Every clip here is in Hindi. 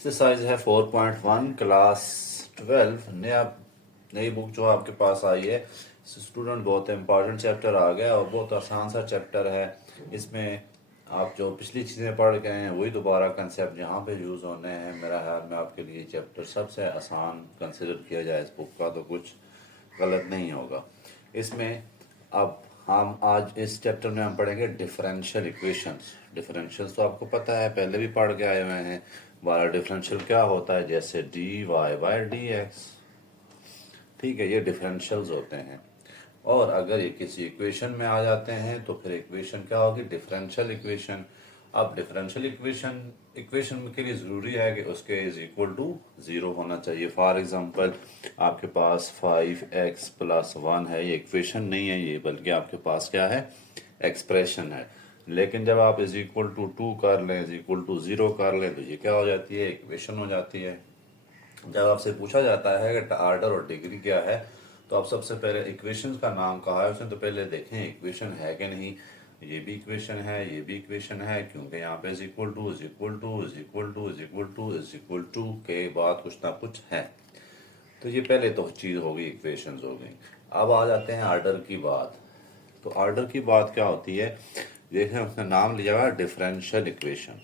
एक्सरसाइज है 4.1 क्लास 12 नई बुक जो आपके पास आई है। स्टूडेंट बहुत इंपॉर्टेंट चैप्टर आ गया और बहुत आसान सा चैप्टर है। इसमें आप जो पिछली चीज़ें पढ़ गए हैं वही दोबारा कंसेप्ट यहाँ पे यूज़ होने हैं। मेरा ख्याल में आपके लिए चैप्टर सबसे आसान कंसिडर किया जाए इस बुक का तो कुछ गलत नहीं होगा इसमें। अब हम आज इस चैप्टर में हम पढ़ेंगे डिफरेंशियल इक्वेशंस। डिफरेंशियल्स तो आपको पता है, पहले भी पढ़ के आए हुए हैं। हमारा डिफरेंशियल क्या होता है, जैसे d Y by D x. ठीक है, ये डिफरेंशियल्स होते हैं। और अगर ये किसी इक्वेशन में आ जाते हैं तो फिर इक्वेशन क्या होगी, डिफरेंशियल इक्वेशन। अब डिफरेंशियल इक्वेशन इक्वेशन के लिए ज़रूरी है कि उसके इज इक्वल टू ज़ीरो होना चाहिए। फॉर एग्जांपल आपके पास 5x प्लस 1 है, ये इक्वेशन नहीं है ये, बल्कि आपके पास क्या है, एक्सप्रेशन है। लेकिन जब आप इज इक्वल टू 2 कर लें, इज इक्वल टू 0 कर लें तो ये क्या हो जाती है, इक्वेशन हो जाती है। जब आपसे पूछा जाता है कि आर्डर और डिग्री क्या है तो आप सबसे पहले इक्वेशंस का नाम कहा है उसने तो पहले देखें इक्वेशन है कि नहीं। ये भी इक्वेशन है, ये भी इक्वेशन है, क्योंकि यहाँ पे is equal to is equal to is equal to is equal to is equal to के बाद कुछ ना कुछ है। तो ये पहले तो चीज़ हो गई, इक्वेशंस हो गई। अब आ जाते हैं आर्डर की बात। तो आर्डर की बात क्या होती है, देखें उसने नाम लिया हुआ डिफरेंशियल इक्वेशन।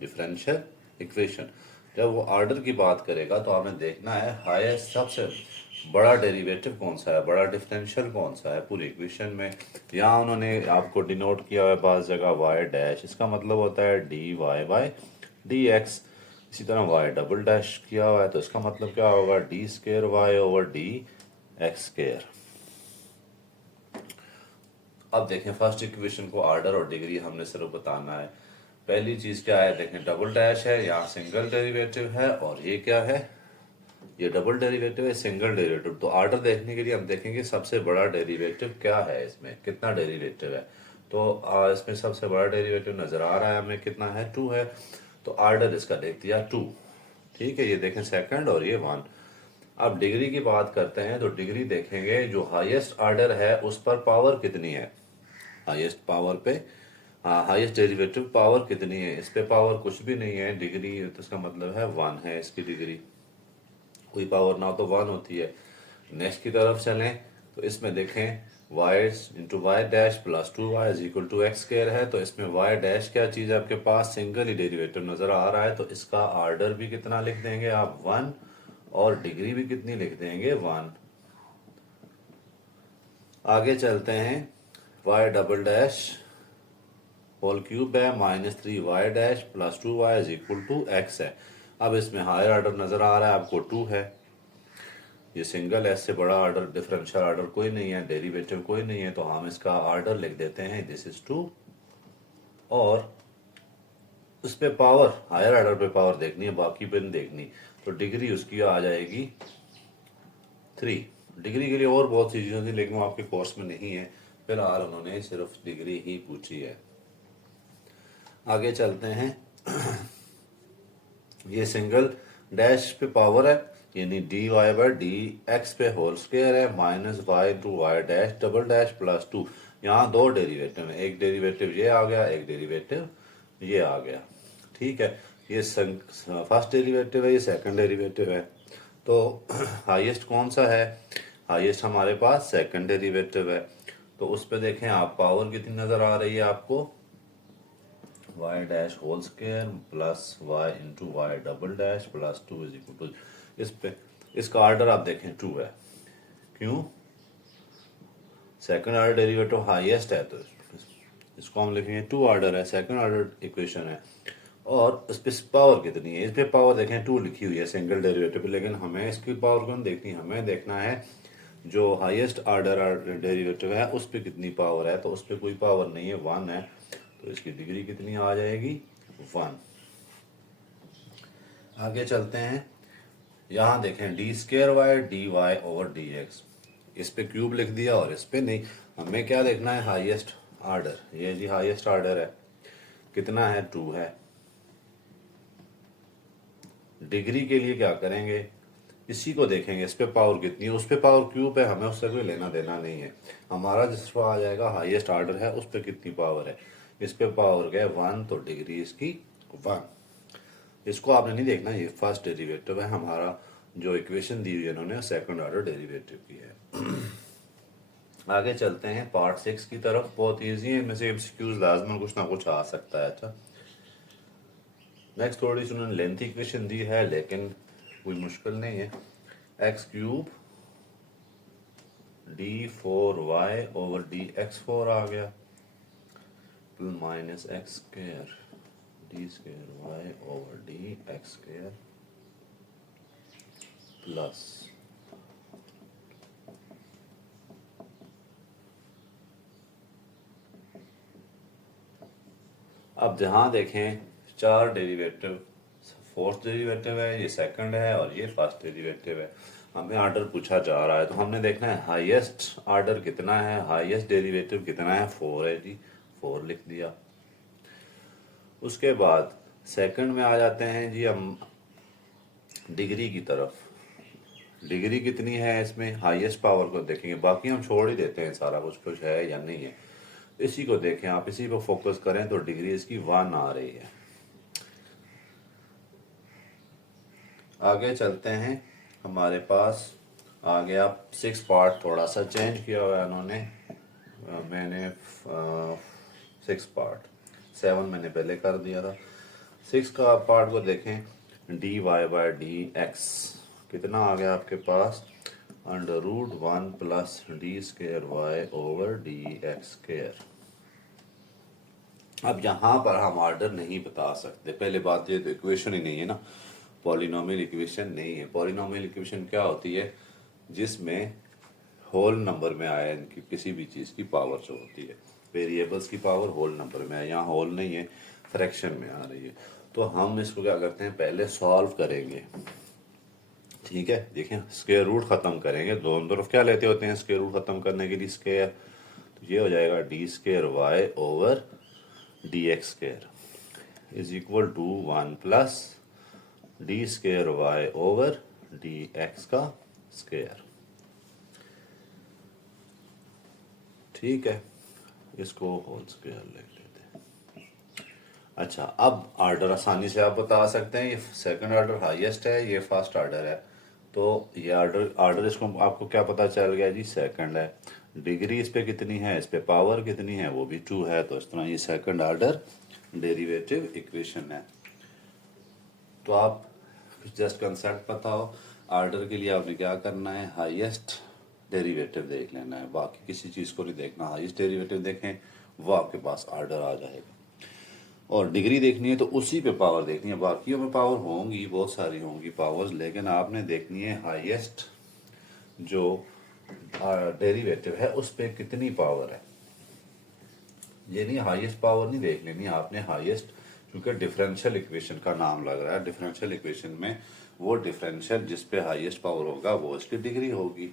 डिफरेंशियल इक्वेशन जब वो आर्डर की बात करेगा तो आपने देखना है हाईएस्ट सबसे बड़ा डेरिवेटिव कौन सा है, बड़ा डिफरेंशियल कौन सा है पूरी इक्वेशन में। यहाँ उन्होंने आपको डिनोट किया हुआ है बास जगह वाई डैश, इसका मतलब होता है d Y by D x. इसी तरह वाई डबल डैश किया हुआ है तो इसका मतलब क्या होगा, d square y over D x square. अब देखें फर्स्ट इक्वेशन को आर्डर और डिग्री हमने सिर्फ बताना है। पहली चीज क्या है, देखें डबल डैश है, यहाँ सिंगल डेरिवेटिव है और ये क्या है, ये डबल डेरिवेटिव है, सिंगल डेरिवेटिव। तो आर्डर देखने के लिए हम देखेंगे सबसे बड़ा डेरिवेटिव क्या है, इसमें कितना डेरिवेटिव है। तो इसमें सबसे बड़ा डेरिवेटिव नजर आ रहा है हमें, कितना है, 2 है। तो आर्डर इसका देख दिया 2। ठीक है, ये देखें सेकंड और ये 1। अब डिग्री की बात करते हैं तो डिग्री देखेंगे जो हाईएस्ट आर्डर है उस पर पावर कितनी है, हाईएस्ट पावर पे, हाँ हाईएस्ट डेरिवेटिव पावर कितनी है, इस पे पावर कुछ भी नहीं है, डिग्री तो इसका मतलब है 1 है इसकी डिग्री, कोई पावर ना तो 1 होती है। नेक्स्ट की तरफ चलें तो इसमें देखें y into y dash plus 2y is equal to x square है। तो इसमें वाई डैश क्या चीज़ है आपके पास, सिंगल ही डेरिवेटिव नजर आ रहा है, तो इसका आर्डर भी कितना लिख देंगे आप, 1, और डिग्री भी कितनी लिख देंगे, 1। आगे चलते हैं, y double dash whole cube है -3y dash plus 2y is equal to x है। अब इसमें हायर ऑर्डर नजर आ रहा है आपको 2 है, ये सिंगल एस से बड़ा ऑर्डर डिफरेंशियल ऑर्डर कोई नहीं है, डेरिवेटिव कोई नहीं है, तो हम इसका ऑर्डर लिख देते हैं दिस इज 2। और उस पे पावर, हायर ऑर्डर पे पावर देखनी है, बाकी पे नहीं देखनी। तो डिग्री उसकी आ जाएगी 3। डिग्री के लिए और बहुत सी चीज़ें थी लेकिन वो आपके कोर्स में नहीं है, फिलहाल उन्होंने सिर्फ डिग्री ही पूछी है। आगे चलते हैं, ये सिंगल डैश पे पावर है, यानी d Y by D x पे होल स्क्वायर है, -y two y dash double dash plus 2। यहाँ दो डेरिवेटिव है, एक डेरिवेटिव ये आ गया, एक डेरिवेटिव ये आ गया। ठीक है, ये फर्स्ट डेरिवेटिव है, ये सेकंड डेरिवेटिव है। तो हाईएस्ट कौन सा है, हाईएस्ट हमारे पास सेकंड डेरिवेटिव है। तो उस पे देखें आप पावर कितनी नजर आ रही है आपको, y dash whole square plus y into y double dash plus 2 is equal to, इस पे इसका ऑर्डर आप देखें 2 है, क्यों, सेकंड ऑर्डर डेरिवेटिव हाईएस्ट है तो इसको हम लिखेंगे 2 ऑर्डर है, सेकंड ऑर्डर इक्वेशन है। और इस पे पावर कितनी है, इस पे पावर देखें 2 लिखी हुई है सिंगल डेरिवेटिव, लेकिन हमें इसकी पावर क्यों देखनी, हमें देखना है जो हाईएस्ट ऑर्डर डेरिवेटिव है उस पे कितनी पावर है, तो उस पे कोई पावर नहीं है, 1 है। तो इसकी डिग्री कितनी आ जाएगी, 1। आगे चलते हैं, यहाँ देखें d square y d y over D x, इस पे क्यूब लिख दिया और इस पे नहीं। हमें क्या देखना है, हाईएस्ट ऑर्डर, ये जी हाईएस्ट ऑर्डर है, कितना है, 2 है। डिग्री के लिए क्या करेंगे, इसी को देखेंगे, इस पे पावर कितनी है, उस पे पावर क्यूब है, हमें उससे कोई लेना देना नहीं है। हमारा जिस पर आ जाएगा हाईएस्ट ऑर्डर है उस पे कितनी पावर है, इस पे पावर गए 1, तो डिग्री इसकी 1। इसको आपने नहीं देखना, ये फर्स्ट डेरिवेटिव है हमारा, जो इक्वेशन दी हुई है इन्होंने सेकंड ऑर्डर डेरिवेटिव की है। आगे चलते हैं पार्ट 6 की तरफ। बहुत इजी है, इनमें से एमसीक्यूज लाजमन कुछ ना कुछ आ सकता है। अच्छा, नेक्स्ट थोड़ी सी उन्होंने लेंथ इक्वेशन दी है लेकिन कोई मुश्किल नहीं है। X cube d4y over dx4 आ गया, minus x square d square Y over D x square plus अब जहां देखें चार डेरिवेटिव, फोर्थ डेरिवेटिव है, ये सेकंड है और ये फर्स्ट डेरिवेटिव है। हमें ऑर्डर पूछा जा रहा है तो हमने देखना है हाईएस्ट ऑर्डर कितना है, हाईएस्ट डेरिवेटिव कितना है, 4 है जी, 4 लिख दिया। उसके बाद सेकंड में आ जाते हैं जी हम डिग्री की तरफ। डिग्री कितनी है इसमें, हाईएस्ट पावर को देखेंगे, बाकी हम छोड़ ही देते हैं सारा कुछ कुछ है या नहीं है। इसी को देखें आप, इसी पर फोकस करें तो डिग्री इसकी 1 आ रही है। आगे चलते हैं, हमारे पास आ गया 6 पार्ट, थोड़ा सा चेंज किया हुआ है उन्होंने। मैंने 6 पार्ट, 7 मैंने पहले कर दिया था। 6 का पार्ट को देखें, D Y by D X कितना आ गया आपके पास, under root 1 plus D square Y over D x squared. अब यहाँ पर हम ऑर्डर नहीं बता सकते, पहले बात ये तो इक्वेशन ही नहीं है ना, पॉलिनोमियल इक्वेशन नहीं है। पॉलिनोमियल इक्वेशन क्या होती है, जिसमें होल नंबर में आया इनकी किसी भी चीज़ की पावर जो होती है, वेरिएबल्स की पावर होल नंबर में है, यहाँ होल नहीं है, फ्रैक्शन में आ रही है। तो हम इसको क्या करते हैं, पहले सॉल्व करेंगे, ठीक है। देखें, स्क्वायर रूट खत्म करेंगे, दोनों तरफ क्या लेते होते हैं स्क्वायर रूट खत्म करने के लिए, स्क्वायर। तो ये हो जाएगा d square y over D x square is equal to 1 plus d square y over D x का स्क्वायर, ठीक है। इसको होल स्क्वायर लिख लेते हैं। अच्छा, अब ऑर्डर आसानी से आप बता सकते हैं, ये सेकंड ऑर्डर हाईएस्ट है, ये फर्स्ट ऑर्डर है, तो ये ऑर्डर इसको आपको क्या पता चल गया जी, सेकंड है। डिग्री इस पे कितनी है, इस पे पावर कितनी है, वो भी 2 है, तो इस तरह ये सेकंड ऑर्डर डेरिवेटिव इक्वेशन है। तो आप जस्ट कंसेप्ट पता हो, ऑर्डर के लिए आपने क्या करना है, हाईएस्ट डेरिवेटिव देख लेना है, बाकी किसी चीज़ को नहीं देखना। हाईएस्ट डेरिवेटिव देखें, वो आपके पास ऑर्डर आ जाएगा। और डिग्री देखनी है तो उसी पे पावर देखनी है, बाकियों में पावर होंगी, बहुत सारी होंगी पावर्स, लेकिन आपने देखनी है हाईएस्ट जो डेरिवेटिव है उस पे कितनी पावर है। ये नहीं हाईएस्ट पावर नहीं देख लेनी आपने, हाईएस्ट, क्योंकि डिफरेंशियल इक्वेशन का नाम लग रहा है, डिफरेंशियल इक्वेशन में वो डिफरेंशियल जिस पे हाईएस्ट पावर होगा वो उसकी डिग्री होगी।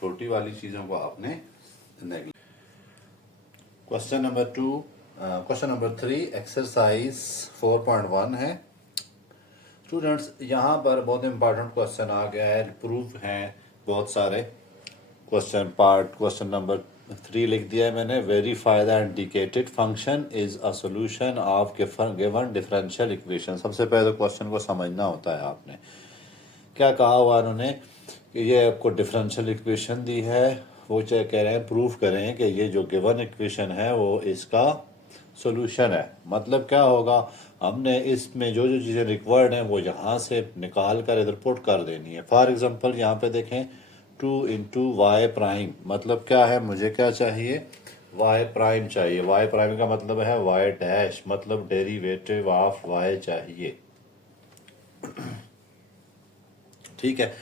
छोटी वाली चीज़ों को आपने neglect. Question number 2, question number 3 exercise 4.1 है। स्टूडेंट्स, यहाँ पर बहुत इंपॉर्टेंट क्वेश्चन आ गया है, प्रूफ हैं बहुत सारे क्वेश्चन। क्वेश्चन नंबर 3 लिख दिया है मैंने, verify the indicated function is a solution of given differential equation. सबसे पहले तो क्वेश्चन को समझना होता है आपने, क्या कहा हुआ उन्होंने कि ये आपको डिफरेंशियल इक्वेशन दी है, वो चाहे कह रहे हैं प्रूफ करें कि ये जो गिवन इक्वेशन है वो इसका सॉल्यूशन है। मतलब क्या होगा, हमने इसमें जो जो चीज़ें रिक्वायर्ड हैं वो यहाँ से निकाल कर इधर पुट कर देनी है। फॉर एग्जांपल यहाँ पे देखें 2 इंटू वाई प्राइम, मतलब क्या है, मुझे क्या चाहिए, वाई प्राइम चाहिए। वाई प्राइम का मतलब है वाई डैश, मतलब डेरिवेटिव ऑफ वाई चाहिए, ठीक है।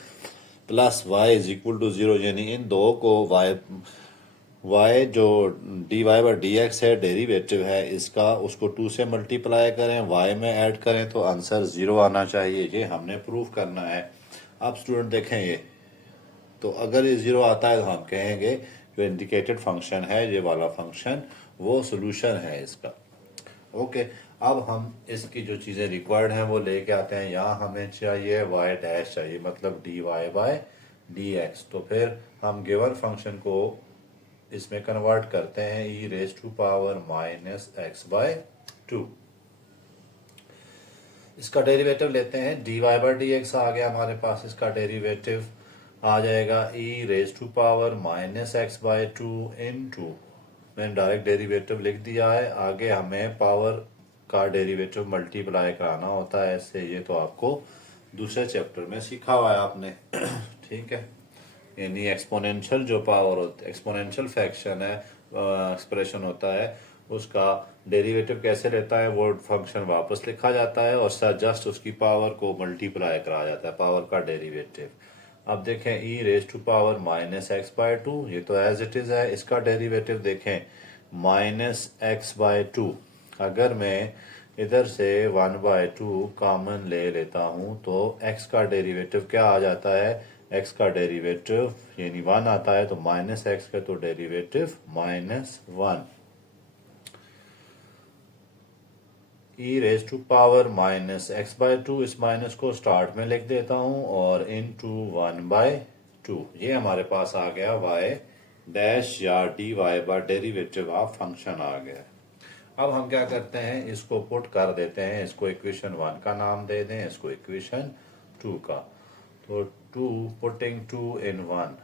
Plus y is equal to 0, यानी इन दो को वाई जो d Y by D x है डेरिवेटिव है इसका, उसको 2 से मल्टीप्लाई करें, वाई में ऐड करें तो आंसर 0 आना चाहिए। ये हमने प्रूफ करना है। अब स्टूडेंट देखें ये, तो अगर ये 0 आता है तो हम कहेंगे जो इंडिकेटेड फंक्शन है ये वाला फंक्शन वो सोल्यूशन है इसका, ओके। अब हम इसकी जो चीज़ें रिक्वायर्ड हैं वो लेके आते हैं। यहाँ हमें चाहिए वाई डैश चाहिए, मतलब d Y by D x. तो फिर हम गिवन फंक्शन को इसमें कन्वर्ट करते हैं e raise to power minus x by 2। इसका डेरिवेटिव लेते हैं, dy बाई डी एक्स आ गया हमारे पास, इसका डेरिवेटिव आ जाएगा e raise to power minus x by two into, मैंने डायरेक्ट डेरिवेटिव लिख दिया है। आगे हमें पावर का डेरिवेटिव मल्टीप्लाई कराना होता है ऐसे, ये तो आपको दूसरे चैप्टर में सीखा हुआ है आपने। ठीक है, यानी एक्सपोनेंशियल जो पावर होती है, एक्सपोनेंशियल फ्रैक्शन है, एक्सप्रेशन होता है, उसका डेरिवेटिव कैसे लेता है, वो फंक्शन वापस लिखा जाता है और सर जस्ट उसकी पावर को मल्टीप्लाई करा जाता है, पावर का डेरिवेटिव। अब देखें e raise to power minus x by two, ये तो एज इट इज है। इसका डेरिवेटिव देखें माइनस एक्स बाय टू, अगर मैं इधर से 1/2 कॉमन ले लेता हूँ तो x का डेरिवेटिव क्या आ जाता है, x का डेरिवेटिव यानी 1 आता है, तो माइनस एक्स का तो derivative -1। E raise to power minus x by two, इस माइनस को स्टार्ट में लिख देता हूँ और इनटू 1/2, ये हमारे पास आ गया y डैश या dy by derivative of function आ गया। अब हम क्या करते हैं, इसको पुट कर देते हैं, इसको इक्वेशन 1 का नाम दे दें, इसको इक्वेशन 2 का। तो 2 पुटिंग 2 इन 1,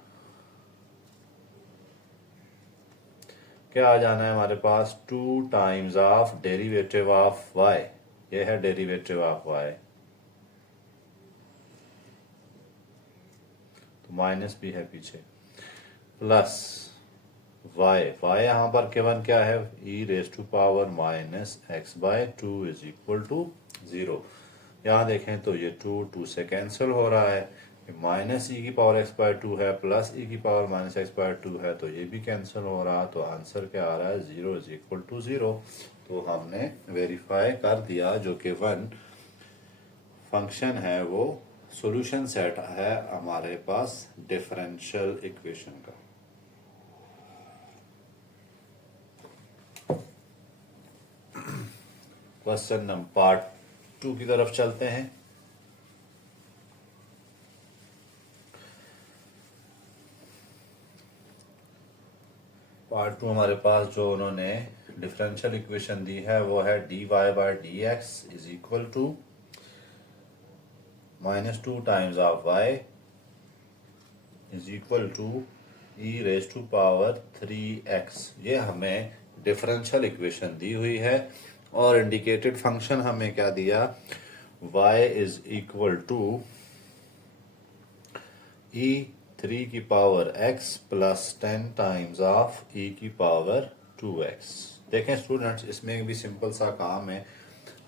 क्या आ जाना है हमारे पास, 2 times of derivative of y, ये है डेरिवेटिव ऑफ y, तो माइनस भी है पीछे, प्लस y यहाँ पर केवल क्या है, e raise to power minus x by two is equal to 0। यहाँ देखें तो ये 2 से कैंसिल हो रहा है, माइनस ई की पावर एक्स बाय टू है प्लस ई की power minus x by to है, तो ये भी कैंसिल हो रहा है, तो आंसर क्या आ रहा है, 0 इज इक्वल टू 0। तो हमने वेरीफाई कर दिया जो कि वन फंक्शन है वो सॉल्यूशन सेट है हमारे पास डिफरेंशियल इक्वेशन का। क्वेश्चन नंबर पार्ट 2 की तरफ चलते हैं। पार्ट 2 हमारे पास जो उन्होंने डिफरेंशियल इक्वेशन दी है वो है dy by D x is equal to -2 times of y is equal to e raise to power 3x। ये हमें डिफरेंशियल इक्वेशन दी हुई है और इंडिकेटेड फंक्शन हमें क्या दिया, y इज इक्वल टू ई 3 की power x plus 10 times of e की पावर 2x। देखें स्टूडेंट्स, इसमें भी सिंपल सा काम है,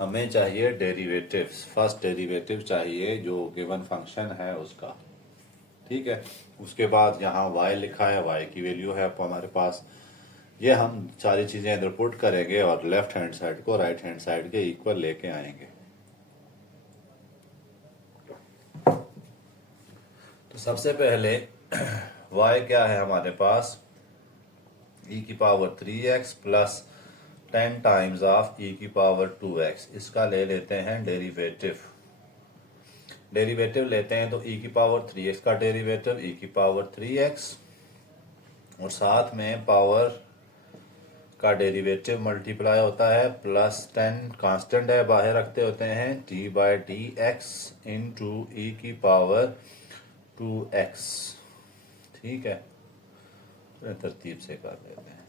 हमें चाहिए डेरिवेटिव्स, फर्स्ट डेरिवेटिव चाहिए जो गिवन फंक्शन है उसका, ठीक है। उसके बाद यहाँ y लिखा है, y की वैल्यू है हमारे पास, ये हम सारी चीजें इधर पुट करेंगे और लेफ्ट हैंड साइड को राइट हैंड साइड के इक्वल लेके आएंगे। तो सबसे पहले y क्या है हमारे पास, e की power 3x plus 10 times of e की पावर 2x, इसका ले लेते हैं डेरिवेटिव। डेरिवेटिव लेते हैं तो e की पावर 3x का डेरिवेटिव e की पावर 3x और साथ में पावर का डेरिवेटिव मल्टीप्लाई होता है, प्लस 10 कांस्टेंट है बाहर रखते होते हैं, d by D x into e की पावर 2x। ठीक है, तरतीब से कर लेते हैं,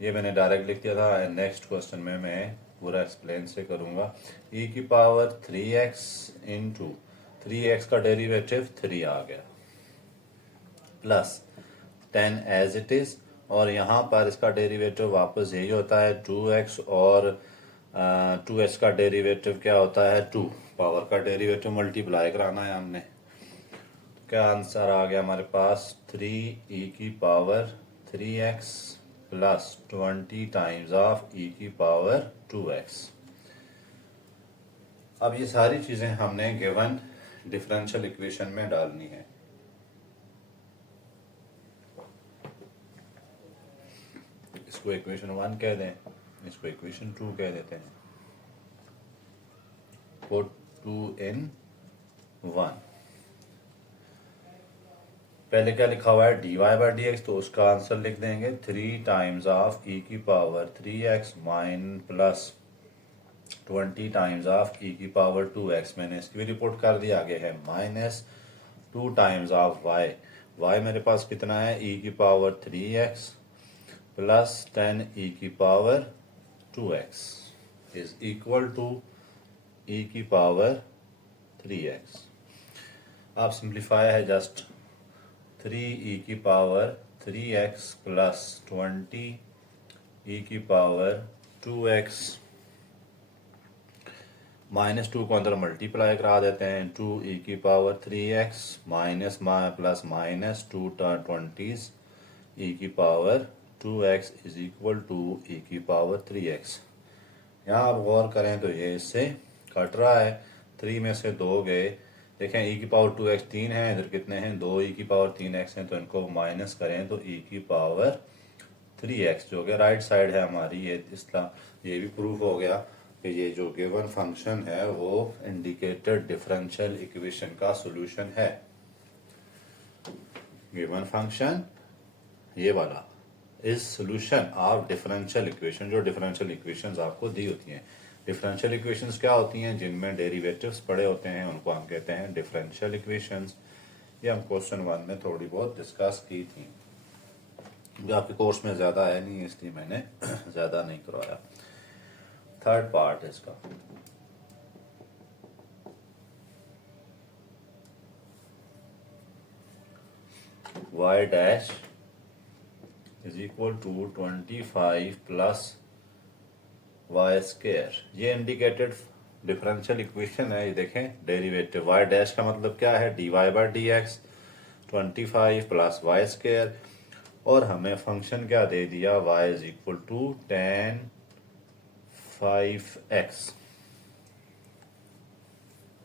ये मैंने डायरेक्ट लिख दिया था, नेक्स्ट क्वेश्चन में मैं पूरा एक्सप्लेन से करूंगा। ई की पावर 3x इंटू 3x का डेरिवेटिव 3 आ गया, प्लस 10 एज इट इज, और यहाँ पर इसका डेरिवेटिव वापस यही होता है 2x, और 2x का डेरिवेटिव क्या होता है 2, पावर का डेरिवेटिव मल्टीप्लाई कराना है हमने। तो क्या आंसर आ गया हमारे पास, 3e की power 3x plus 20 times of e की पावर 2x। अब ये सारी चीजें हमने गिवन डिफरेंशियल इक्वेशन में डालनी है। इसको इक्वेशन 1 कह दें, इसको इक्वेशन 2 कह देते हैं। पुट 2 इन 1, पहले क्या लिखा हुआ है dy बाई डी एक्स, तो उसका आंसर लिख देंगे 3 टाइम्स ऑफ e की power 3x minus plus 20 times of e की पावर 2x, मैंने इसकी भी रिपोर्ट कर दी। आगे है minus 2 times of y, y मेरे पास कितना है ई की पावर 3x प्लस 10 ई की power 2x is equal to e की पावर 3x। आप सिंप्लीफाई है जस्ट 3 ई की पावर 3x प्लस 20 ई की पावर 2x माइनस 2 को अंदर मल्टीप्लाई करा देते हैं। 2 ई की power 3x minus plus minus 2 20 e की power 2x is equal to e की पावर 3x। यहाँ आप गौर करें तो ये इससे कट रहा है, 3 में से 2 गए। देखें ई की पावर 2x 3 है, इधर कितने हैं 2 ई की पावर 3x हैं, तो इनको माइनस करें तो ई की पावर 3x जो कि राइट साइड है हमारी। ये इसका ये भी प्रूफ हो गया कि ये जो गिवन फंक्शन है वो इंडिकेटेड डिफरेंशियल इक्वेशन का सॉल्यूशन है। गिवन फंक्शन ये वाला is solution of differential equation. जो डिफरेंशियल इक्वेशंस आपको दी होती हैं, डिफरेंशियल इक्वेशंस क्या होती हैं, जिनमें डेरिवेटिव्स पड़े होते हैं उनको हम कहते हैं डिफरेंशियल इक्वेशंस। ये हम क्वेश्चन 1 में थोड़ी बहुत डिस्कस की थी, जो आपके कोर्स में ज्यादा है नहीं इसलिए मैंने ज्यादा नहीं करवाया। थर्ड पार्ट है इसका, y dash is equal to 25 plus y square. ये इंडिकेटेड डिफरेंशियल इक्वेशन है। ये देखें डेरिवेटिव y डैश का मतलब क्या है, dy by D x 25 plus y square, और हमें फंक्शन क्या दे दिया y is equal to 5x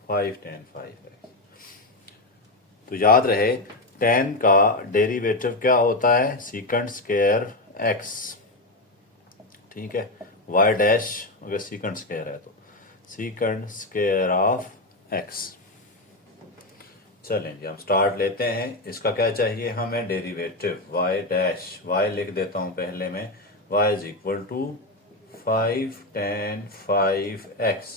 5x। तो याद रहे 10 का डेरिवेटिव क्या होता है, सीकंड स्क्वायर x। ठीक है, y डैश अगर सीकंड स्क्वायर है तो सीकंड स्क्वायर ऑफ x। चलें जी हम स्टार्ट लेते हैं। इसका क्या चाहिए हमें, डेरिवेटिव y डैश, y लिख देता हूं पहले में, y is equal to 5 tan 5x।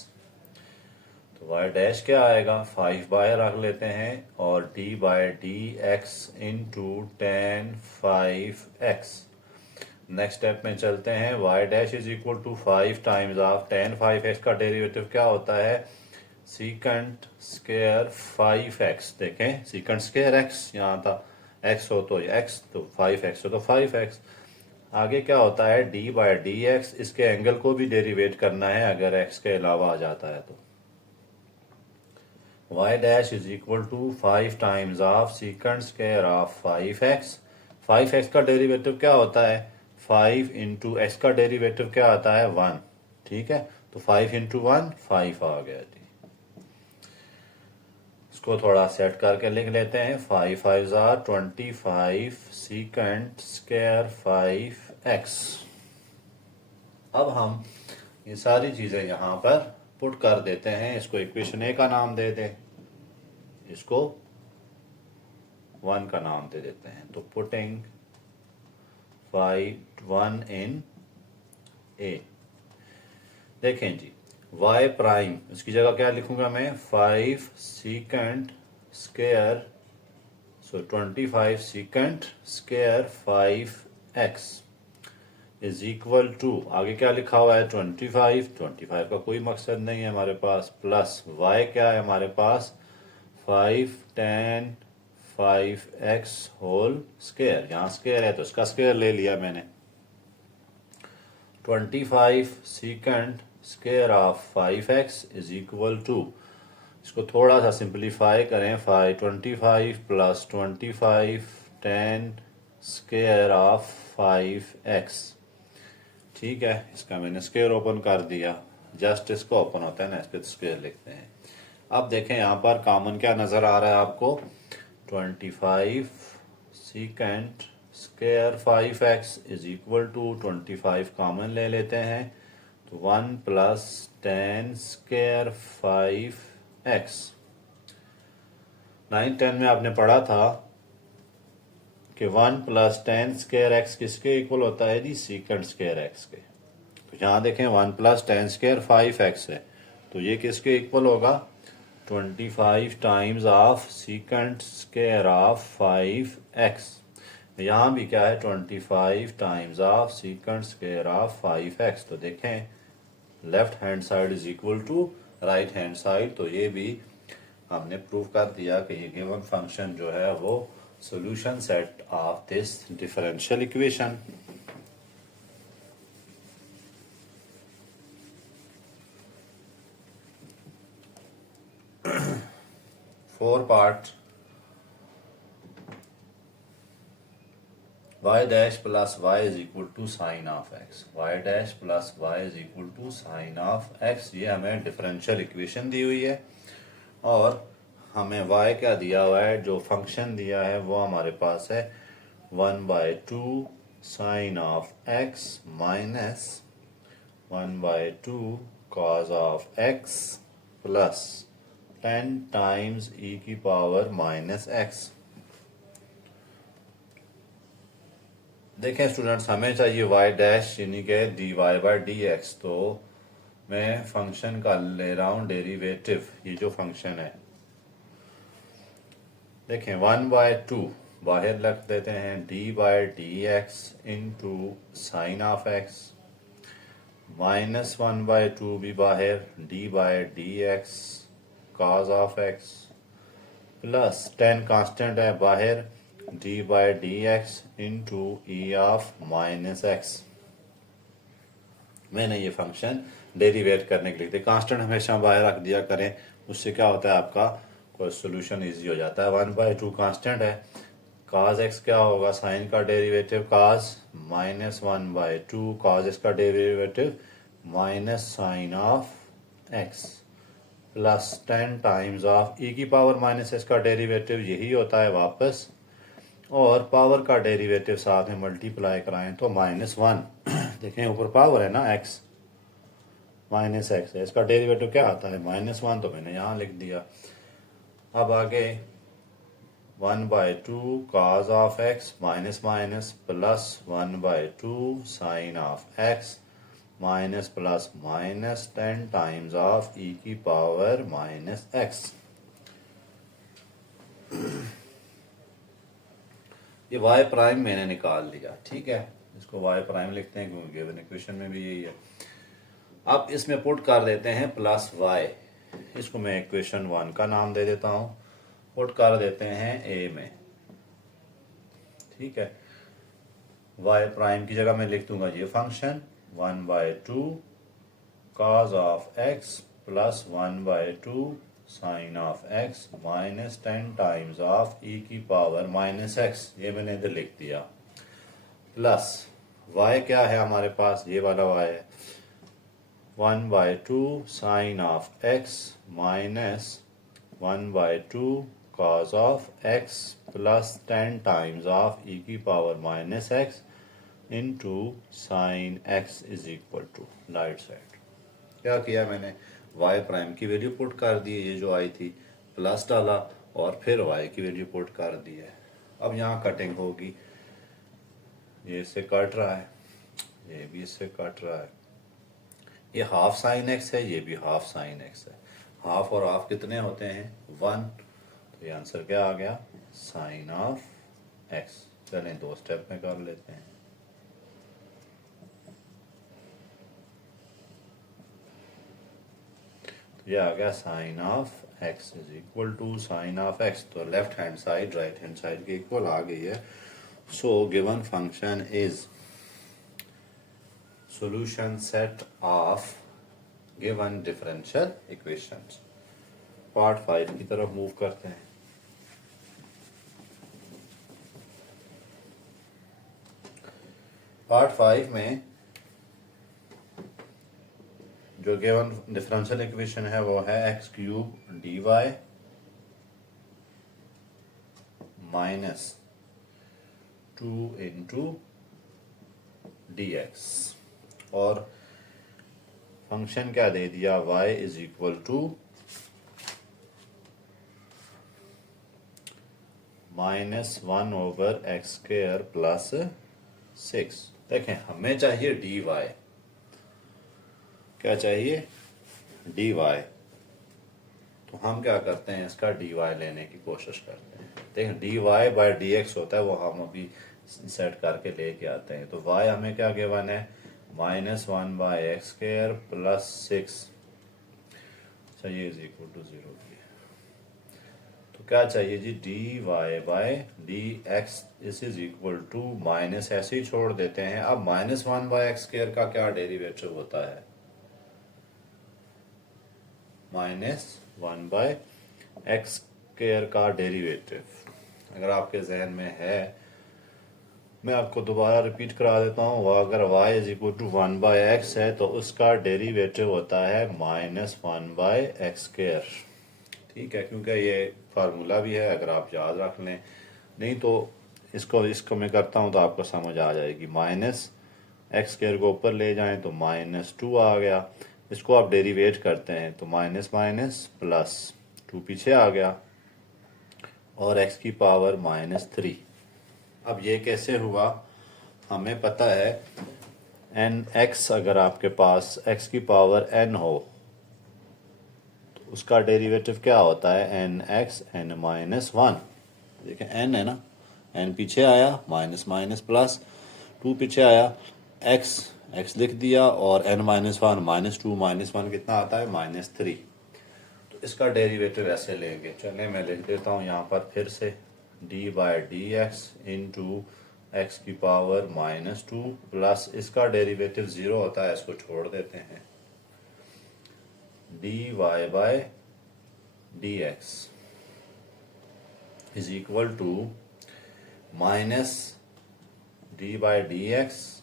तो y डैश क्या आएगा, 5 बाहर रख लेते हैं और d by D x into tan 5x। Next step में चलते हैं, y dash is equal to 5 times of tan 5x का डेरिवेटिव क्या होता है, सीकंड स्क्वायर 5x। देखें सीकंड स्क्वायर x यहाँ था, x हो तो x, तो 5x हो तो 5x। आगे क्या होता है d बाई डी एक्स, इसके एंगल को भी डेरिवेट करना है अगर x के अलावा आ जाता है तो। y dash is equal to 5 times of secant square of 5x। 5x का डेरिवेटिव क्या होता है, 5 इंटू एक्स का डेरिवेटिव क्या आता है 1। ठीक है, तो 5 इंटू 1 5 आ गया जी। इसको थोड़ा सेट करके लिख लेते हैं, 5 5 आर 25 सीकंड स्क्वायर 5x। अब हम ये सारी चीजें यहाँ पर पुट कर देते हैं। इसको इक्वेशन ए का नाम दे दें, इसको 1 का नाम दे देते हैं। तो पुटिंग 1 इन ए, देखें जी y प्राइम, इसकी जगह क्या लिखूंगा मैं, 5 secant square 25 secant square 5x is equal to, आगे क्या लिखा हुआ है 25 का कोई मकसद नहीं है हमारे पास, प्लस y क्या है हमारे पास 5 tan 5x होल स्क्वायर। यहाँ स्क्वायर है तो इसका स्क्वायर ले लिया मैंने। 25 secant square of 5x is equal to, इसको थोड़ा सा सिंप्लीफाई करें, 25 plus 25 tan square of 5x। ठीक है, इसका मैंने स्क्वायर ओपन कर दिया, जस्ट इसको ओपन होता है ना, इस पर स्क्वायर लिखते हैं। अब देखें यहाँ पर कॉमन क्या नजर आ रहा है आपको, 25 secant square 5x is equal to 25 common ले लेते हैं, तो 1 प्लस tan स्क्वायर 5x। 9-10 में आपने पढ़ा था कि 1 प्लस tan स्क्वायर x किसके इक्वल होता है जी, सीकंड स्क्वायर x के। तो यहाँ देखें 1 प्लस 10 स्क्वायर 5x है, तो ये किसके इक्वल होगा? 25 times of secant square of 5x। यहाँ भी क्या है? 25 times of secant square of 5x। तो देखें left hand side is equal to right hand side, तो ये भी हमने प्रूव कर दिया कि ये गिवन फंक्शन जो है वो solution set of this differential equation. Four part y dash plus y is equal to sin of x, y dash plus y is equal to sin of x। ये हमें डिफरेंशियल इक्वेशन दी हुई है और हमें y क्या दिया हुआ है? जो फंक्शन दिया है वो हमारे पास है 1/2 sin of x minus 1/2 cos of x plus 10 times e की पावर माइनस x। देखें स्टूडेंट्स, हमें चाहिए y डैश यानी कि dy बाई डी एक्स, तो मैं फंक्शन का ले रहा हूँ डेरिवेटिव। ये जो फंक्शन है देखें 1/2 बाहर रख देते हैं, d by D x into sine of x minus 1/2 भी बाहर, d by D x cos of x plus 10 constant है बाहर, d by D x into E of minus x. मैंने ये फंक्शन डेरिवेट करने के लिए थे, कांस्टेंट हमेशा बाहर रख दिया करें, उससे क्या होता है आपका कोई सोल्यूशन इजी हो जाता है। 1/2 कांस्टेंट है, काज एक्स क्या होगा? साइन का derivative cos minus 1/2 cos x का derivative minus sine of x plus 10 times of e की पावर माइनस एक्स का डेरिवेटिव यही होता है वापस, और पावर का डेरिवेटिव साथ में मल्टीप्लाई कराएं तो -1। देखें ऊपर पावर है ना x माइनस एक्स है, इसका डेरिवेटिव क्या आता है? -1, तो मैंने यहाँ लिख दिया। अब आगे 1/2 cos of x minus minus plus 1/2 sine of x minus plus minus 10 times of e की पावर माइनस x। ये y प्राइम मैंने निकाल लिया, ठीक है, इसको y प्राइम लिखते हैं क्योंकि गिवन इक्वेशन में भी यही है। अब इसमें पुट कर देते हैं प्लस y, इसको मैं इक्वेशन 1 का नाम दे देता हूँ, पुट कर देते हैं a में, ठीक है। y प्राइम की जगह मैं लिख दूंगा ये function 1/2 cos of x plus 1/2 sine of x minus 10 times of e की पावर माइनस x, ये मैंने इधर लिख दिया। प्लस y क्या है हमारे पास? ये वाला y है 1/2 sine of x minus 1/2 cos of x plus 10 times of e की power minus x into sine x is equal to right side. क्या किया मैंने? y प्राइम की वैल्यू पुट कर दी, ये जो आई थी, प्लस डाला और फिर y की वैल्यू पुट कर दी है। अब यहाँ कटिंग होगी, ये इससे कट रहा है, ये भी इससे कट रहा है, ये हाफ साइन x है, ये भी हाफ साइन x है। हाफ और हाफ कितने होते हैं? 1, तो ये आंसर क्या आ गया? Sine of x। चलें दो स्टेप में कर लेते हैं। ये आ गया sine of x is equal to sine of x, तो left hand side right hand side के इक्वल आ गई है। So given function is solution set of given differential equations. Part 5 की तरफ मूव करते हैं। पार्ट 5 में जो गिवन डिफरेंशियल इक्वेशन है वो है x³ dy माइनस 2 इंटू dx, और फंक्शन क्या दे दिया? y is equal to -1/x² plus 6। देखें हमें चाहिए dy, क्या चाहिए, डी वाई। तो हम क्या करते हैं, इसका डी वाई लेने की कोशिश करते हैं। देखें D Y by D x होता है, वो हम अभी सेट करके लेके आते हैं। तो वाई हमें क्या गिवन है, -1/x² प्लस 6, अच्छा ये इज इक्वल टू 0 की है। तो क्या चाहिए जी, d Y by D x इस इज इक्वल टू माइनस, ऐसे ही छोड़ देते हैं। अब -1/x² का क्या डेरिवेटिव होता है, -1/x² का डेरिवेटिव। अगर आपके जहन में है, मैं आपको दोबारा रिपीट करा देता हूँ। वह अगर y is equal to 1/x है तो उसका डेरिवेटिव होता है -1/x²। ठीक है, क्योंकि ये फार्मूला भी है, अगर आप याद रख लें। नहीं तो इसको मैं करता हूँ तो आपको समझ आ जाएगी। -x² को ऊपर ले जाएं तो -2 आ गया। इसको आप डेरिवेट करते हैं तो माइनस माइनस प्लस 2 पीछे आ गया और x की पावर -3। अब ये कैसे हुआ, हमें पता है nx, अगर आपके पास x की पावर n हो तो उसका डेरिवेटिव क्या होता है, nx n-1। देखें n है ना, n पीछे आया, माइनस माइनस प्लस 2 पीछे आया, x लिख दिया और n-1 -2 -1 कितना आता है, -3। तो इसका डेरिवेटिव ऐसे लेंगे। चलिए मैं लिख देता हूँ यहाँ पर फिर से, d by D x into x की पावर -2 प्लस इसका डेरिवेटिव 0 होता है, इसको छोड़ देते हैं, d Y by D x is equal to minus d by D x,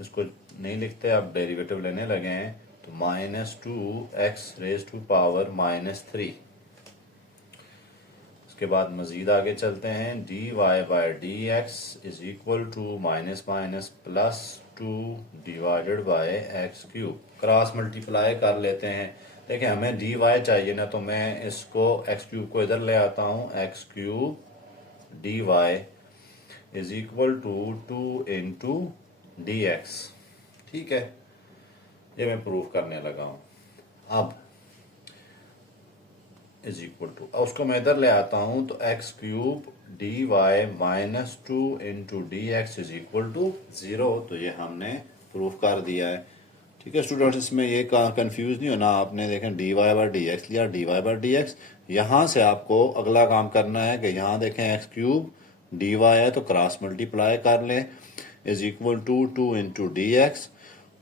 इसको नहीं लिखते, अब डेरिवेटिव लेने लगे हैं तो -2x⁻³ उसके बाद मजीद आगे चलते हैं, d Y by D x is equal to minus minus plus 2 divided by x³ cross multiply कर लेते हैं। देखिए हमें डी वाई चाहिए ना, तो मैं इसको x³ को इधर ले आता हूँ, x³ d y is equal to 2 into d x. ठीक है, ये मैं प्रूव करने लगा हूँ। अब इज इक्वल टू, उसको मैं इधर ले आता हूँ तो x³ dy -2 into d x is equal to 0। तो ये हमने प्रूफ कर दिया है। ठीक है स्टूडेंट्स, इसमें ये कंफ्यूज नहीं होना आपने। देखें dy बाई डी एक्स लिया, dy बाई डी एक्स। यहाँ से आपको अगला काम करना है कि यहाँ देखें x³ dy है तो क्रॉस मल्टीप्लाई कर लें, is equal to 2 into d x.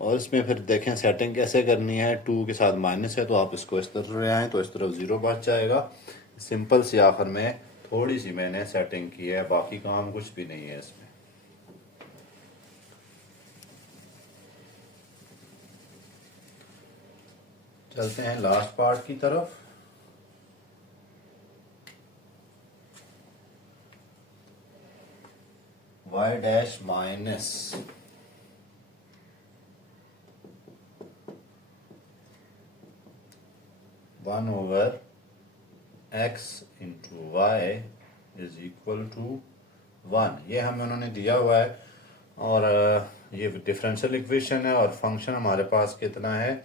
और इसमें फिर देखें सेटिंग कैसे करनी है, 2 के साथ माइनस है तो आप इसको इस तरफ ले आएँ तो इस तरफ 0 बच जाएगा। सिंपल सी आखिर में थोड़ी सी मैंने सेटिंग की है, बाकी काम कुछ भी नहीं है इसमें। चलते हैं लास्ट पार्ट की तरफ। y dash minus 1/x into y is equal to 1। ये हमें उन्होंने दिया हुआ है और ये डिफरेंशियल इक्वेशन है और फंक्शन हमारे पास कितना है,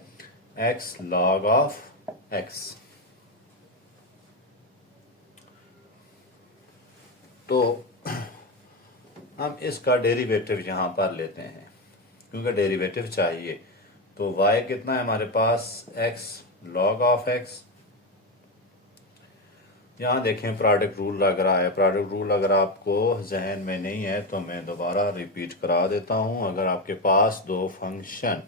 x log ऑफ x। तो हम इसका डेरिवेटिव यहाँ पर लेते हैं क्योंकि डेरिवेटिव चाहिए। तो y कितना है हमारे पास, x log ऑफ x। यहाँ देखें प्रोडक्ट रूल लग रहा है। प्रोडक्ट रूल अगर आपको जहन में नहीं है तो मैं दोबारा रिपीट करा देता हूँ। अगर आपके पास दो फंक्शन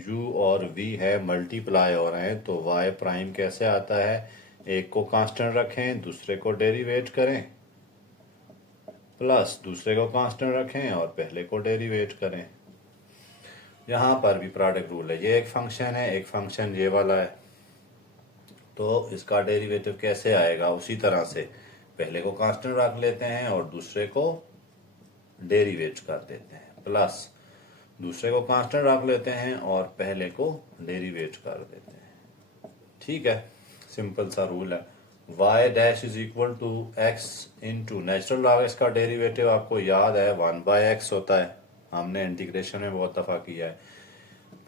u और v है, मल्टीप्लाई हो रहे हैं, तो y प्राइम कैसे आता है, एक को कांस्टेंट रखें, दूसरे को डेरिवेट करें, प्लस दूसरे को कांस्टेंट रखें और पहले को डेरिवेट करें। यहाँ पर भी प्रोडक्ट रूल है। ये एक फंक्शन है, एक फंक्शन ये वाला है, तो इसका डेरिवेटिव कैसे आएगा, उसी तरह से पहले को कांस्टेंट रख लेते हैं और दूसरे को डेरिवेट कर देते हैं, प्लस दूसरे को कांस्टेंट रख लेते हैं और पहले को डेरिवेट कर देते हैं। ठीक है, सिंपल सा रूल है। y dash is equal to x into natural log x का डेरिवेटिव आपको याद है 1/x होता है, हमने इंटीग्रेशन में बहुत दफ़ा किया है,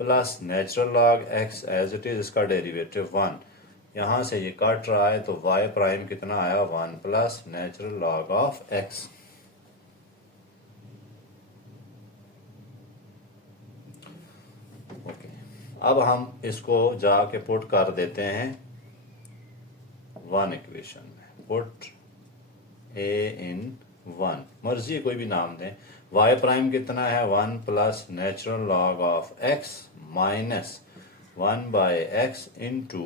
plus natural log x as it is, इसका डेरिवेटिव 1। यहाँ से ये कट रहा है तो y प्राइम कितना आया 1 plus natural log of x। Okay, अब हम इसको जाके पुट कर देते हैं 1 इक्वेशन में। पुट a इन 1, मर्जी कोई भी नाम दें। y प्राइम कितना है 1 plus natural log of x minus 1 by x into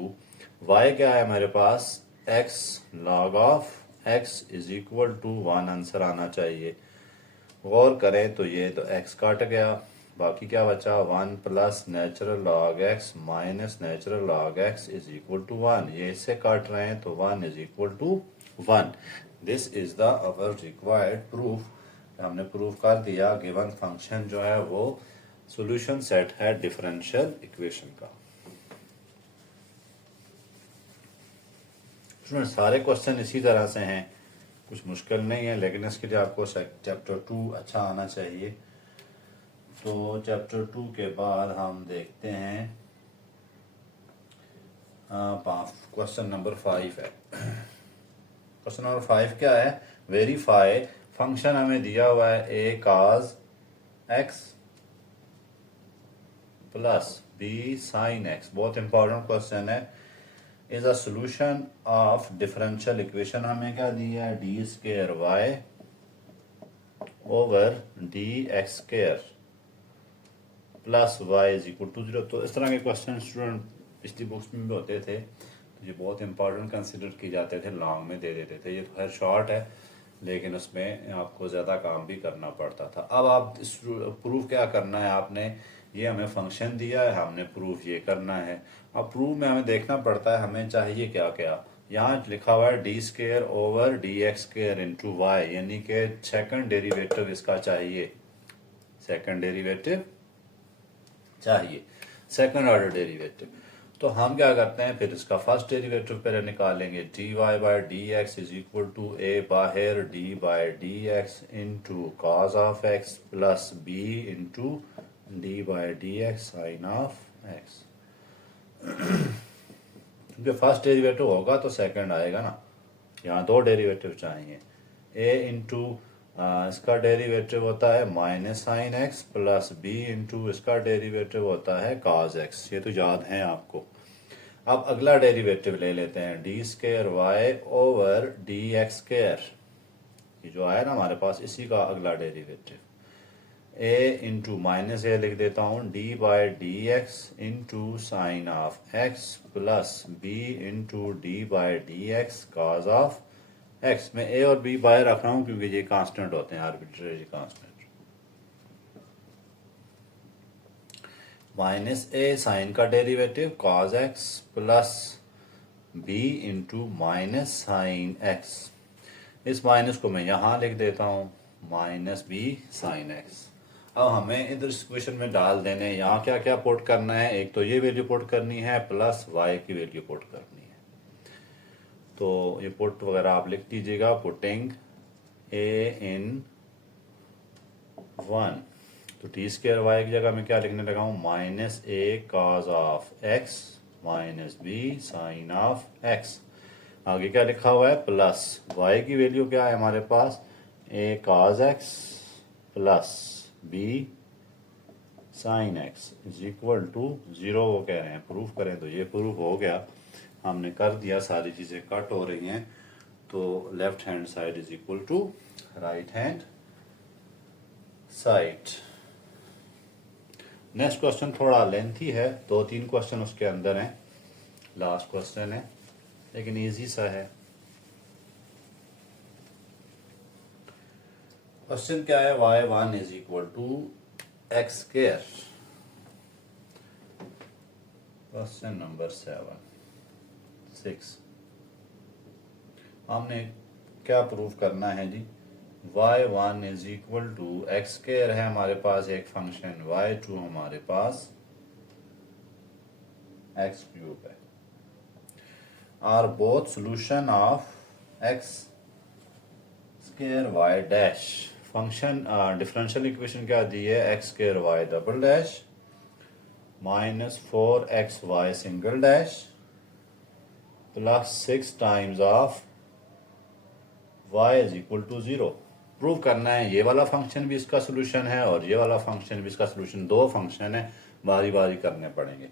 y क्या है हमारे पास x log of x is equal to 1 answer आना चाहिए। गौर करें तो ये तो x कट गया, बाकी क्या बचा 1 plus natural log x minus natural log x is equal to 1। ये इससे काट रहे हैं तो 1 is equal to 1। This is the our required proof. हमने प्रूफ कर दिया गिवन फंक्शन जो है वो सॉल्यूशन सेट है डिफरेंशियल इक्वेशन का। सारे क्वेश्चन इसी तरह से हैं, कुछ मुश्किल नहीं है, लेकिन इसके लिए आपको चैप्टर 2 अच्छा आना चाहिए। तो चैप्टर 2 के बाद हम देखते हैं क्वेश्चन नंबर 5 है। क्वेश्चन नंबर 5 क्या है, वेरीफाई फंक्शन हमें दिया हुआ है a cos x plus b sin x, बहुत इंपॉर्टेंट क्वेश्चन है। Is a solution of differential equation हमें क्या दिया है d square y over D x square plus y is equal to 0। तो इस तरह के क्वेश्चन स्टूडेंट पिछली बुक्स में भी होते थे, तो ये बहुत इंपॉर्टेंट कंसिडर किए जाते थे, लॉन्ग में दे देते थे। ये तो खैर शॉर्ट है, लेकिन उसमें आपको ज़्यादा काम भी करना पड़ता था। अब आप प्रूफ क्या करना है, आपने ये हमें फंक्शन दिया है, हमने प्रूफ ये करना है। अब प्रूफ में हमें देखना पड़ता है हमें चाहिए क्या क्या। यहाँ लिखा हुआ है d square over D x square into y, यानी कि सेकंड डेरिवेटिव इसका चाहिए, सेकंड डेरिवेटिव चाहिए, सेकंड ऑर्डर डेरिवेटिव। तो हम क्या करते हैं, फिर इसका फर्स्ट डेरिवेटिव पहले निकालेंगे। D Y by D x is equal to a बाहर d by D x into cos of x plus b into d by D x sine of x. जो फर्स्ट डेरिवेटिव होगा तो सेकंड आएगा ना, यहाँ दो डेरिवेटिव चाहिए। ए इंटू इसका डेरिवेटिव होता है minus sine x plus b into इसका डेरिवेटिव होता है कॉज एक्स, ये तो याद है आपको। अब अगला डेरिवेटिव ले लेते हैं d square y over D x square, ये जो आया ना हमारे पास, इसी का अगला derivative. A into minus a लिख देता हूँ d by D x into sine of x plus b into d by D x cos of x. में ए और बी बाहर रख रहा हूं क्योंकि ये कांस्टेंट होते हैं, arbitrary constant. Minus a sine का derivative cos x plus b into minus sine x. इस माइनस को मैं यहां लिख देता हूं माइनस बी साइन एक्स। अब हमें इधर इक्वेशन में डाल देने, यहाँ क्या क्या पुट करना है, एक तो ये वैल्यू पुट करनी है प्लस वाई की वैल्यू पुट करनी है। तो ये पुट वगैरह आप लिख दीजिएगा। पुटिंग ए इन 1, तो टी स्क्वायर वाई की जगह मैं क्या लिखने लगा हूँ minus a cos of x minus b sine of x. आगे क्या लिखा हुआ है प्लस वाई की वैल्यू क्या है हमारे पास a cos x plus b sine x is equal to 0 को कह रहे हैं प्रूफ करें। तो ये प्रूफ हो गया, हमने कर दिया, सारी चीज़ें कट हो रही हैं। तो left hand side is equal to right hand side. Next question थोड़ा लेंथी है, 2-3 क्वेश्चन उसके अंदर हैं, लास्ट क्वेश्चन है लेकिन इजी सा है। क्वेश्चन क्या है, y1 is equal to x square. Question number 6 हमने क्या प्रूफ करना है जी, y1 is equal to x square है हमारे पास एक फंक्शन, y2 हमारे पास एक्स क्यूब है, are both solution of x square y dash. Function differential equation क्या दी है x square y double dash minus 4xy single dash plus 6 times of y is equal to 0। Prove करना है ये वाला फंक्शन भी इसका सोल्यूशन है और ये वाला फंक्शन भी इसका सोल्यूशन। दो फंक्शन है, बारी बारी करने पड़ेंगे।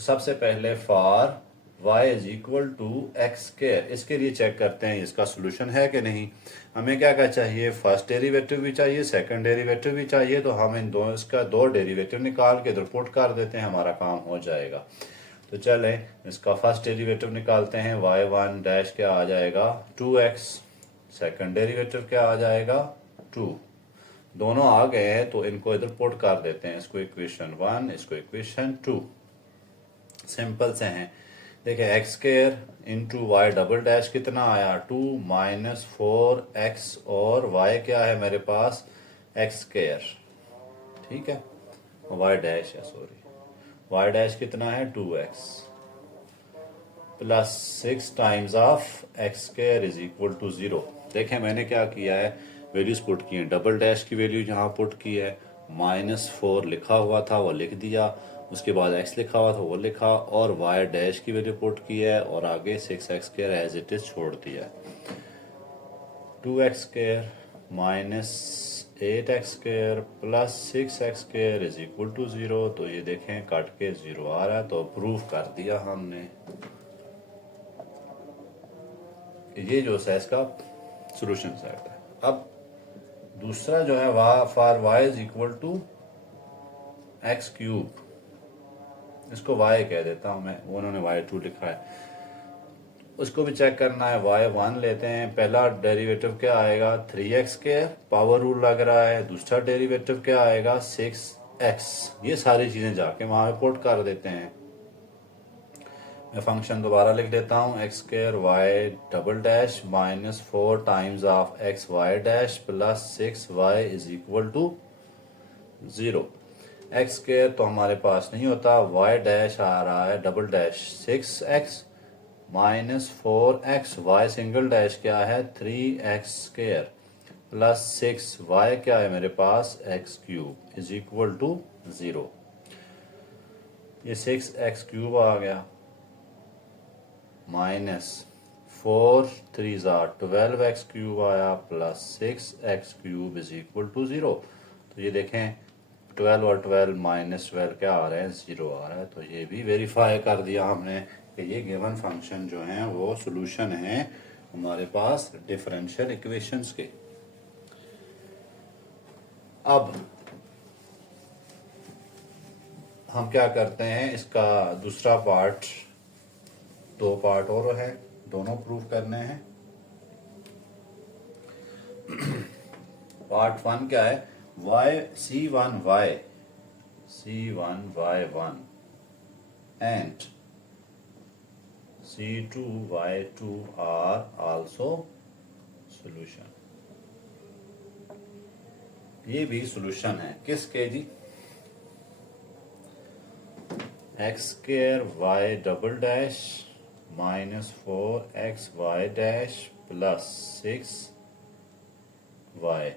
सबसे पहले for y is equal to x square, इसके लिए चेक करते हैं इसका सोल्यूशन है कि नहीं। हमें क्या क्या चाहिए, फर्स्ट डेरिवेटिव भी चाहिए, सेकंड डेरिवेटिव भी चाहिए। तो हम इन दोनों इसका दो डेरिवेटिव निकाल के इधर पुट कर देते हैं, हमारा काम हो जाएगा। तो चले इसका फर्स्ट डेरिवेटिव निकालते हैं। y1 डैश क्या आ जाएगा 2x, सेकंड डेरिवेटिव क्या आ जाएगा 2। दोनों आ गए हैं तो इनको इधर पुट कर देते हैं, इसको इक्वेशन 1, इसको इक्वेशन 2। सिंपल से हैं। देखिए x square into y double dash कितना आया 2 माइनस 4x और y क्या है मेरे पास एक्स स्क्वायर, ठीक है। y डैश है, सॉरी, y डैश कितना है 2x plus 6 times of x square is equal to 0। देखें मैंने क्या किया है, वैल्यूज पुट की हैं। डबल डैश की वैल्यू यहाँ पुट की है, -4 लिखा हुआ था वो लिख दिया, उसके बाद x लिखा हुआ था वो लिखा, और y डैश की वैल्यू पुट की है और आगे 6x square as it is छोड़ दिया। 2x square minus 8x square plus 6x square is equal to 0। तो ये देखें कट के 0 आ रहा है, तो प्रूव कर दिया हमने। ये जो है इसका सोल्यूशन सेट है। अब दूसरा जो है for y is equal to x cube, इसको y कह देता हूं मैं, उन्होंने y2 लिखा है। उसको भी चेक करना है। y1 लेते हैं, पहला डेरिवेटिव क्या आएगा 3x स्क्वायर, पावर रूल लग रहा है। दूसरा डेरिवेटिव क्या आएगा 6x। ये सारी चीजें जाके वहां पे पुट कर देते हैं। मैं फंक्शन दोबारा लिख देता हूँ, x square y double dash minus 4 times of x y dash plus 6y is equal to 0। X square तो हमारे पास नहीं होता, वाई डैश आ रहा है double dash 6x minus 4x, y single dash क्या है 3x स्क्वायर प्लस 6y क्या है मेरे पास x cube is equal to 0। ये 6x क्यूब आ गया माइनस 4 3 12x क्यूब आया plus 6x cube is equal to 0। तो ये देखें 12 और 12 माइनस 12 क्या आ रहे हैं 0 आ रहा है। तो ये भी वेरीफाई कर दिया हमने कि ये गिवन फंक्शन जो हैं वो सोल्यूशन है हमारे पास डिफरेंशियल इक्वेशंस के। अब हम क्या करते हैं, इसका दूसरा पार्ट, दो पार्ट और है, दोनों प्रूव करने हैं। पार्ट 1 क्या है, C1y1 and C2y2 are also solution। ये भी सोल्यूशन है किसके जी, x square y double dash minus 4x y dash plus 6y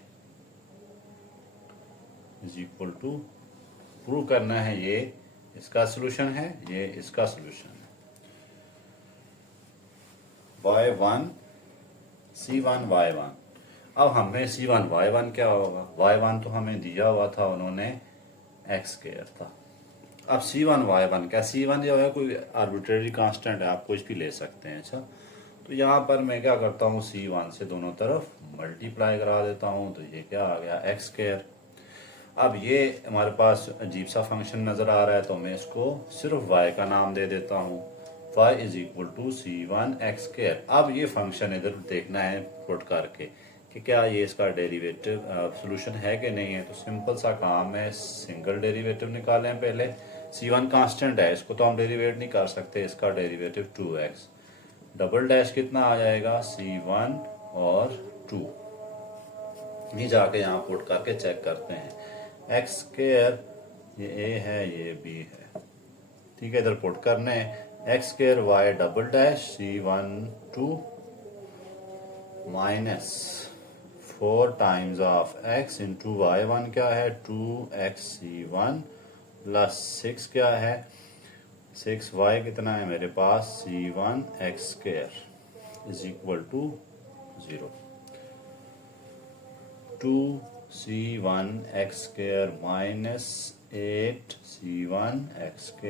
is equal to, prove करना है ये इसका सोल्यूशन है, ये इसका सोल्यूशन है। y1 C1 y1, अब हमें C1 y1 क्या होगा, y1 तो हमें दिया हुआ था उन्होंने x स्क्वायर था। अब C1 y1 क्या, C1 जो है कोई आर्बिट्रेरी कांस्टेंट है, आप कुछ भी ले सकते हैं। अच्छा, तो यहाँ पर मैं क्या करता हूँ C1 से दोनों तरफ मल्टीप्लाई करा देता हूँ, तो ये क्या आ गया एक्स स्क्वायर। अब ये हमारे पास अजीब सा फंक्शन नज़र आ रहा है, तो मैं इसको सिर्फ y का नाम दे देता हूँ, y is equal to C1 x square. अब ये फंक्शन इधर देखना है पुट करके कि क्या ये इसका डेरिवेटिव सोल्यूशन है कि नहीं है। तो सिंपल सा काम है, सिंगल डेरिवेटिव निकालें पहले। C1 कांस्टेंट है, इसको तो हम डेरिवेट नहीं कर सकते, इसका डेरिवेटिव 2x डबल डैश कितना आ जाएगा C1 और 2। ये जाके यहाँ पुट करके चेक करते हैं, एक्स स्क्वायर ये a है ये b है, ठीक है। इधर पुट करने x square y double dash C1 2 minus 4 times of x into y one क्या है 2x C1 प्लस 6 क्या है, 6y कितना है मेरे पास, c1x² is equal to 0। 2c1x² minus 8c1x²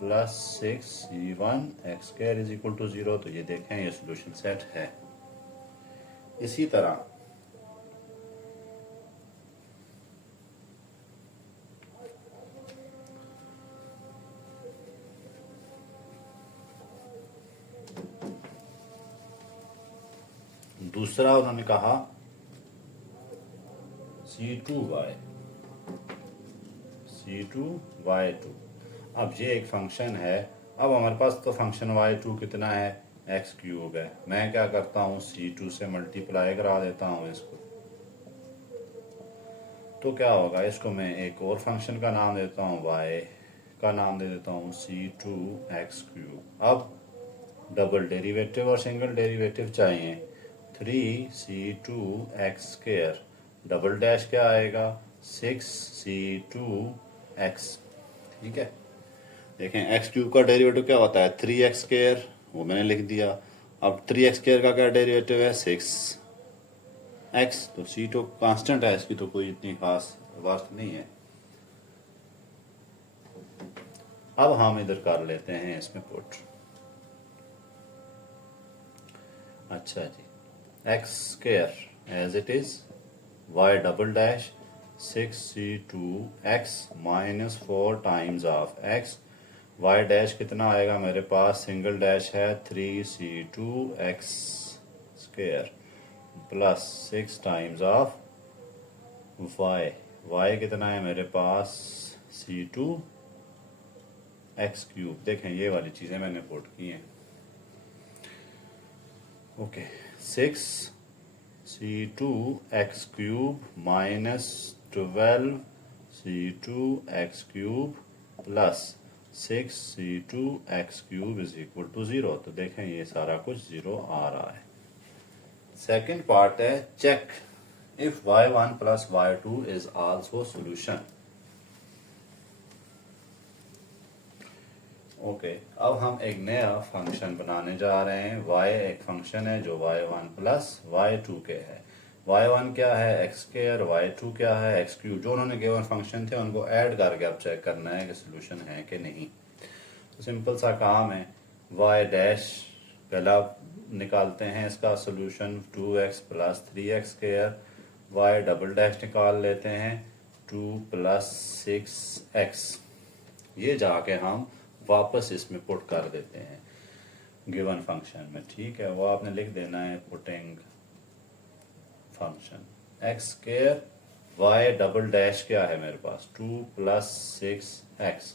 plus 6c1x² is equal to 0। तो ये देखें ये सोल्यूशन सेट है। इसी तरह दूसरा उन्होंने कहा c2y2। अब ये एक फंक्शन है। अब हमारे पास तो फंक्शन y2 कितना है, x³ है। मैं क्या करता हूँ, c2 से मल्टीप्लाई करा देता हूँ इसको। तो क्या होगा, इसको मैं एक और फंक्शन का नाम देता हूँ, y का नाम दे देता हूँ c2x³। अब डबल डेरिवेटिव और सिंगल डेरिवेटिव चाहिए। 3c2x², डबल डैश क्या आएगा, 6c2x। ठीक है, देखें x³ का डेरिवेटिव क्या होता है, 3x², वो मैंने लिख दिया। अब 3x² का क्या डेरिवेटिव है, 6x। तो c तो कांस्टेंट है, इसकी तो कोई इतनी खास बात नहीं है। अब हम इधर कर लेते हैं इसमें पुट। अच्छा जी, x² as it is, y double dash 6c2x minus 4 times of x। y dash कितना आएगा मेरे पास, सिंगल डैश है 3c2x² plus 6 times of y। y कितना है मेरे पास, c2x³। देखें ये वाली चीज़ें मैंने पुट की हैं। Okay, 6c2x³ minus 12c2x³ plus 6c2x³ is equal to 0। तो देखें ये सारा कुछ 0 आ रहा है। सेकेंड पार्ट है check if y1 plus y2 is also solution. Okay, अब हम एक नया फंक्शन बनाने जा रहे हैं। y एक फंक्शन है जो y1 प्लस y2 के है। y1 क्या है, x², y2 क्या है, x³। जो उन्होंने गिवन फंक्शन थे उनको ऐड करके अब चेक करना है कि सोल्यूशन है कि नहीं। तो सिंपल सा काम है, y डैश पहला निकालते हैं इसका solution 2x plus 3x²। y double dash निकाल लेते हैं 2 प्लस 6x। ये जाके हम वापस इसमें पुट कर देते हैं गिवन फंक्शन में। ठीक है, वो आपने लिख देना है putting function x² y double dash क्या है मेरे पास, 2 plus 6x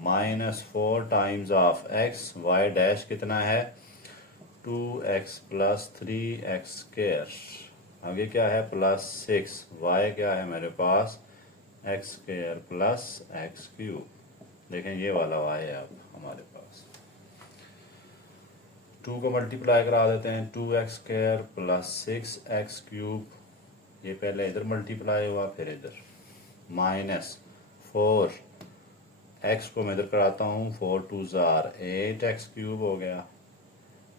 minus 4 times of x। y dash कितना है, 2x प्लस 3x²। आगे क्या है, प्लस 6। y क्या है मेरे पास, x² प्लस x³। देखें ये वाला y है अब हमारे पास। 2 को मल्टीप्लाई करा देते हैं, 2x² प्लस 6x³। ये पहले इधर मल्टीप्लाई हुआ फिर इधर, माइनस 4 x को मैं इधर कराता हूँ, 4 2 जार 8x³ हो गया।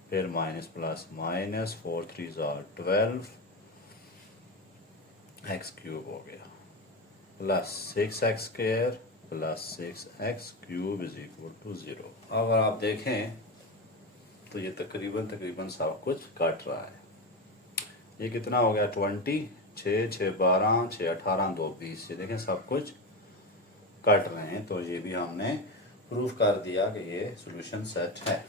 फिर minus plus minus 4 3 jar 12x³ हो गया plus 6x² plus 6x³ is equal to 0। अगर आप देखें तो ये तकरीबन सब कुछ कट रहा है। ये कितना हो गया, 20, 6 6 12, 6 18, 2 20। ये देखें सब कुछ कट रहे हैं। तो ये भी हमने प्रूफ कर दिया कि ये सोल्यूशन सेट है।